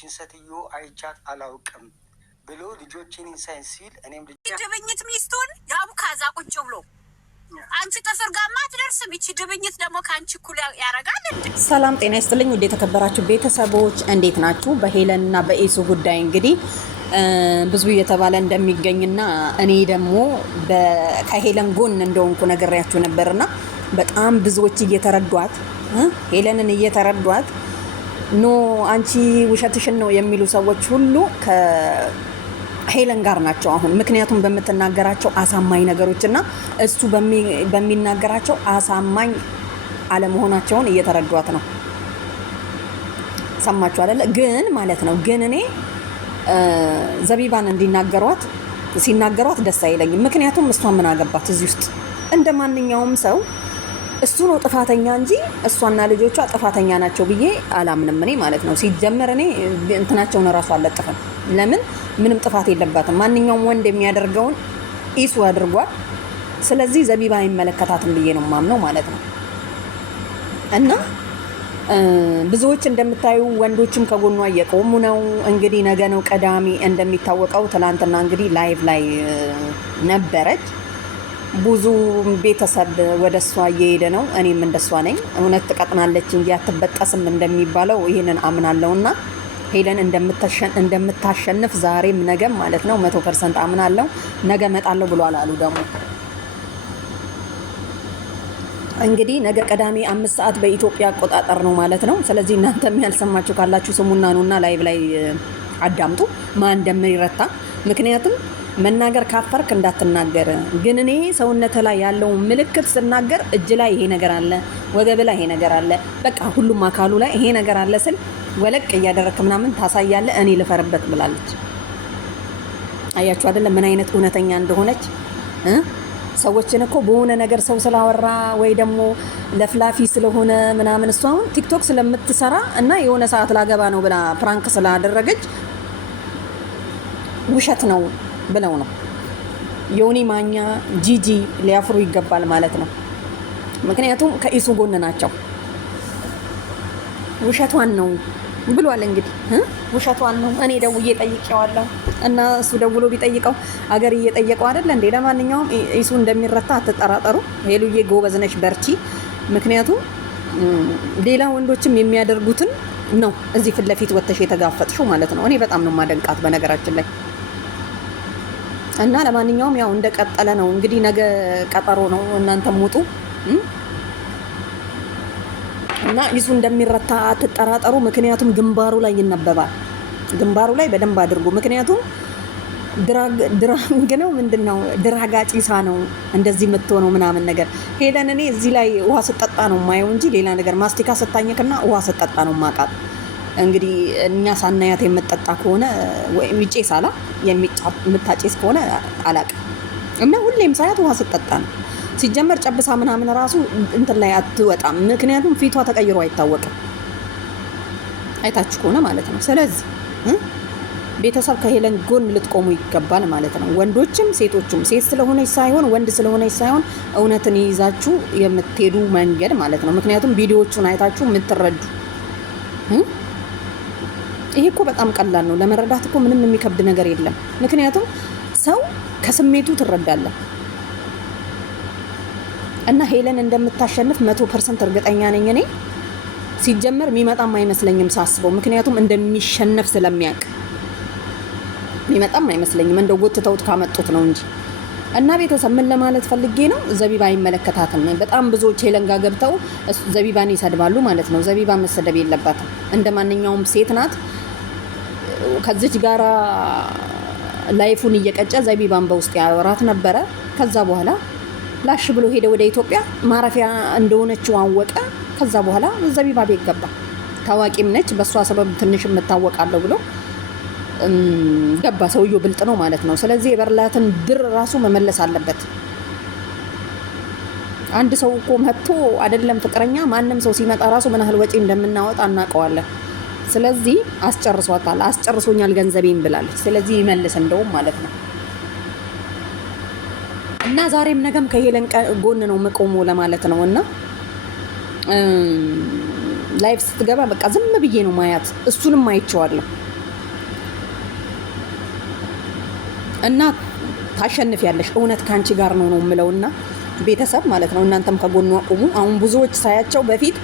እቺን ሴትዮ አይቻት አላውቅም ብሎ ልጆችን ኢንሳይን ሲል እኔም ድብኝት ሚስቱን ያቡካዛ ቁጭ ብሎ አንቺ ጥፍር ጋማ አትደርስም። እቺ ድብኝት ደግሞ ካንቺ እኩል ያረጋል እንዴ? ሰላም ጤና ይስጥልኝ ወደ ተከበራችሁ ቤተሰቦች እንዴት ናችሁ? በሄለንና በኢሱ ጉዳይ እንግዲህ ብዙ እየተባለ እንደሚገኝና እኔ ደግሞ ከሄለን ጎን እንደሆንኩ ነግሬያችሁ ነበርና በጣም ብዙዎች እየተረዷት ሄለንን እየተረዷት ኖ አንቺ ውሸትሽን ነው የሚሉ ሰዎች ሁሉ ከሄለን ጋር ናቸው አሁን። ምክንያቱም በምትናገራቸው አሳማኝ ነገሮችና እሱ በሚናገራቸው አሳማኝ አለመሆናቸውን እየተረዷት ነው። ሰማችሁ አይደለ? ግን ማለት ነው ግን እኔ ዘቢባን ሲናገሯት ደስ አይለኝም። ምክንያቱም እሷ ምን አገባት እዚህ ውስጥ? እንደ ማንኛውም ሰው እሱ ነው ጥፋተኛ እንጂ እሷና ልጆቿ ጥፋተኛ ናቸው ብዬ አላምንም እኔ ማለት ነው። ሲጀመር እኔ እንትናቸውን እራሱ አልለጥፍም። ለምን? ምንም ጥፋት የለባትም። ማንኛውም ወንድ የሚያደርገውን ኢሱ አድርጓል። ስለዚህ ዘቢባ አይመለከታትም ብዬ ነው ማምነው ማለት ነው። እና ብዙዎች እንደምታዩ ወንዶችም ከጎኗ እየቆሙ ነው። እንግዲህ ነገ ነው ቅዳሜ እንደሚታወቀው። ትናንትና እንግዲህ ላይቭ ላይ ነበረች። ብዙ ቤተሰብ ወደ እሷ እየሄደ ነው። እኔም እንደሷ ነኝ። እውነት ትቀጥናለች እንጂ አትበጠስም እንደሚባለው ይህንን አምናለሁና ሄለን እንደምታሸንፍ ዛሬም ነገም ማለት ነው 100% አምናለሁ። ነገ እመጣለሁ ብሏል አሉ ደግሞ እንግዲህ ነገ ቅዳሜ 5 ሰዓት በኢትዮጵያ አቆጣጠር ነው ማለት ነው። ስለዚህ እናንተም ያልሰማችሁ ካላችሁ ስሙና ነውና ላይቭ ላይ አዳምጡ ማን እንደሚረታ። ምክንያቱም መናገር ካፈርክ እንዳትናገር። ግን እኔ ሰውነት ላይ ያለው ምልክት ስናገር እጅ ላይ ይሄ ነገር አለ፣ ወገብ ላይ ይሄ ነገር አለ፣ በቃ ሁሉም አካሉ ላይ ይሄ ነገር አለ ስል ወለቅ እያደረክ ምናምን ታሳያለ። እኔ ልፈርበት ብላለች። አያችሁ አይደለ ምን አይነት እውነተኛ እንደሆነች። ሰዎችን እኮ በሆነ ነገር ሰው ስላወራ ወይ ደግሞ ለፍላፊ ስለሆነ ምናምን እሷ አሁን ቲክቶክ ስለምትሰራ እና የሆነ ሰዓት ላገባ ነው ብላ ፕራንክ ስላደረገች ውሸት ነው ብለው ነው ዮኒ ማኛ ጂጂ ሊያፍሩ ይገባል ማለት ነው። ምክንያቱም ከኢሱ ጎን ናቸው። ውሸቷን ነው ብሏል እንግዲህ ውሸቷን ነው። እኔ ደውዬ ጠይቄዋለሁ እና እሱ ደውሎ ቢጠይቀው አገር እየጠየቀው አይደል እንዴ? ለማንኛውም ኢሱ እንደሚረታ አትጠራጠሩ። ሄሉዬ ጎበዝ ነሽ፣ በርቺ። ምክንያቱም ሌላ ወንዶችም የሚያደርጉትን ነው እዚህ ፊት ለፊት ወጥተሽ የተጋፈጥሽው ማለት ነው። እኔ በጣም ነው ማደንቃት በነገራችን ላይ። እና ለማንኛውም ያው እንደቀጠለ ነው እንግዲህ ነገ ቀጠሮ ነው። እናንተም ውጡ እና ኢሱ እንደሚረታ አትጠራጠሩ። ምክንያቱም ግንባሩ ላይ ይነበባል። ግንባሩ ላይ በደንብ አድርጉ። ምክንያቱም ድራግ ነው ምንድነው ድራጋ ጪሳ ነው እንደዚህ የምትሆነው ምናምን ነገር። ሄለን እኔ እዚህ ላይ ውሃ ስጠጣ ነው ማየው እንጂ ሌላ ነገር ማስቲካ ስታኘክና ውሃ ስጠጣ ነው ማቃት። እንግዲህ እኛ ሳናያት የምትጠጣ ከሆነ ወይ ይጨሳላ የምታጨስ ከሆነ አላውቅም። እና ሁሌም ሳያት ውሃ ስጠጣ ነው። ሲጀመር ጨብሳ ምናምን ራሱ እንትን ላይ አትወጣም። ምክንያቱም ፊቷ ተቀይሮ አይታወቅም። አይታችሁ ከሆነ ማለት ነው። ስለዚህ ቤተሰብ ከሄለን ጎን ልትቆሙ ይገባል ማለት ነው። ወንዶችም ሴቶችም፣ ሴት ስለሆነች ሳይሆን ወንድ ስለሆነች ሳይሆን እውነትን ይዛችሁ የምትሄዱ መንገድ ማለት ነው። ምክንያቱም ቪዲዮዎቹን አይታችሁ የምትረዱ ይሄ እኮ በጣም ቀላል ነው ለመረዳት እኮ ምንም የሚከብድ ነገር የለም። ምክንያቱም ሰው ከስሜቱ ትረዳለህ። እና ሄለን እንደምታሸንፍ 100% እርግጠኛ ነኝ እኔ። ሲጀመር የሚመጣም አይመስለኝም ሳስበው፣ ምክንያቱም እንደሚሸነፍ ስለሚያውቅ የሚመጣም አይመስለኝም። እንደው ጎትተውት ካመጡት ነው እንጂ። እና ቤተሰብ ምን ለማለት ፈልጌ ነው፣ ዘቢባ አይመለከታትም። በጣም ብዙዎች ሄለን ጋር ገብተው ዘቢባን ይሰድባሉ ማለት ነው። ዘቢባ መሰደብ የለባትም። እንደ ማንኛውም ሴት ናት። ከዚች ጋራ ላይፉን እየቀጨ ዘቢባን በውስጥ ያወራት ነበረ። ከዛ በኋላ ላሽ ብሎ ሄደ ወደ ኢትዮጵያ። ማረፊያ እንደሆነችው አወቀ። ከዛ በኋላ ዘቢባ ቤት ገባ። ታዋቂም ነች፣ በሷ ሰበብ ትንሽ የምታወቃለሁ ብሎ ገባ። ሰውየው ብልጥ ነው ማለት ነው። ስለዚህ የበርላትን ብር ራሱ መመለስ አለበት። አንድ ሰው እኮ መጥቶ አይደለም ፍቅረኛ፣ ማንም ሰው ሲመጣ ራሱ ምን ያህል ወጪ እንደምናወጣ እናውቀዋለን። ስለዚህ አስጨርሷታል። አስጨርሶኛል ገንዘቤን ብላለች። ስለዚህ ይመልስ እንደውም ማለት ነው። እና ዛሬም ነገም ከሄለን ጎን ነው መቆሙ ለማለት ነው። እና ላይፍ ስትገባ በቃ ዝም ብዬ ነው ማያት። እሱንም አይቼዋለሁ። እና ታሸንፊያለሽ። እውነት ካንቺ ጋር ነው የምለውና ቤተሰብ ማለት ነው እናንተም ከጎኑ አቁሙ። አሁን ብዙዎች ሳያቸው በፊት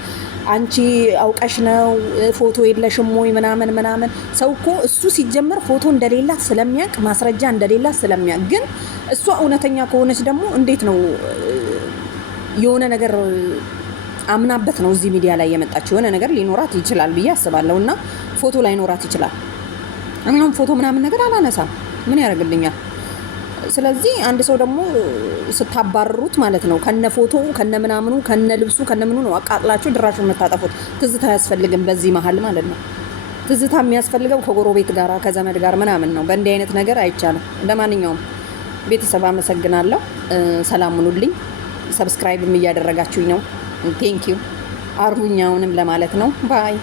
አንቺ አውቀሽ ነው ፎቶ የለሽም ወይ ምናምን ሰው እኮ እሱ ሲጀመር ፎቶ እንደሌላት ስለሚያውቅ ማስረጃ እንደሌላት ስለሚያውቅ፣ ግን እሷ እውነተኛ ከሆነች ደግሞ እንዴት ነው የሆነ ነገር አምናበት ነው እዚህ ሚዲያ ላይ የመጣችው። የሆነ ነገር ሊኖራት ይችላል ብዬ አስባለሁ። እና ፎቶ ላይኖራት ይችላል። እኛም ፎቶ ምናምን ነገር አላነሳም፣ ምን ያደርግልኛል? ስለዚህ አንድ ሰው ደግሞ ስታባረሩት ማለት ነው ከነ ፎቶ ከነ ምናምኑ ከነ ልብሱ ከነ ምኑ ነው አቃጥላችሁ ድራሹን የምታጠፉት። ትዝታ አያስፈልግም በዚህ መሀል ማለት ነው። ትዝታ የሚያስፈልገው ከጎረቤት ጋር ከዘመድ ጋር ምናምን ነው። በእንዲህ አይነት ነገር አይቻልም። ለማንኛውም ቤተሰብ አመሰግናለሁ። ሰላም ሁኑልኝ። ሰብስክራይብም እያደረጋችሁኝ ነው። ቴንኪዩ አርጉኛውንም ለማለት ነው። ባይ